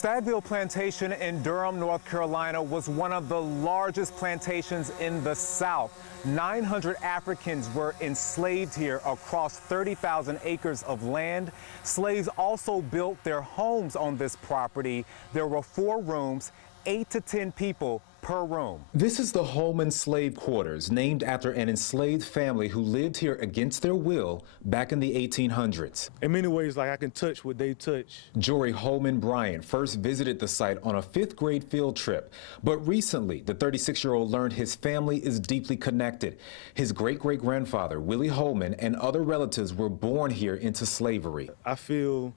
Stagville Plantation in Durham, North Carolina was one of the largest plantations in the South. 900 Africans were enslaved here across 30,000 acres of land. Slaves also built their homes on this property. There were 4 rooms, 8 to 10 people per room. This is the Holman slave quarters, named after an enslaved family who lived here against their will back in the 1800s. In many ways, like I can touch what they touch. Georie Holman Bryant first visited the site on a 5th grade field trip, but recently the 36-year-old learned his family is deeply connected. His great-great-grandfather, Willie Holman, and other relatives were born here into slavery. I feel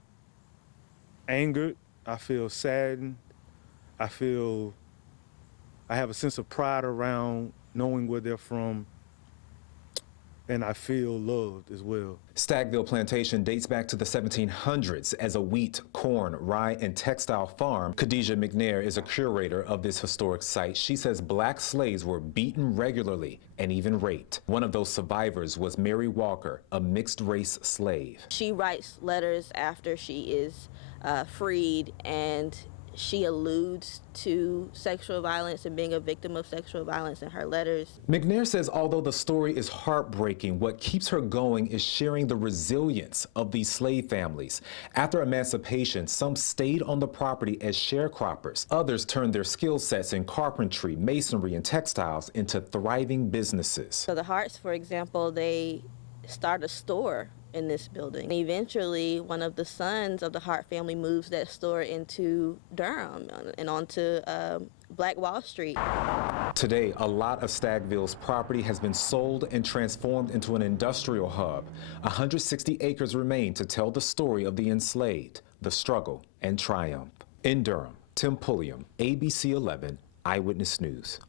angered, I feel saddened, I have a sense of pride around knowing where they're from, and I feel loved as well. Stagville Plantation dates back to the 1700s as a wheat, corn, rye, and textile farm. Khadijah McNair is a curator of this historic site. She says black slaves were beaten regularly and even raped. One of those survivors was Mary Walker, a mixed-race slave. She writes letters after she is freed, and she alludes to sexual violence and being a victim of sexual violence in her letters. McNair says although the story is heartbreaking, what keeps her going is sharing the resilience of these slave families. After emancipation, some stayed on the property as sharecroppers. Others turned their skill sets in carpentry, masonry, and textiles into thriving businesses. So the Harts, for example, they start a store in this building. And eventually, one of the sons of the Hart family moves that store into Durham and onto Black Wall Street. Today, a lot of Stagville's property has been sold and transformed into an industrial hub. 160 acres remain to tell the story of the enslaved, the struggle, and triumph. In Durham, Tim Pulliam, ABC 11, Eyewitness News.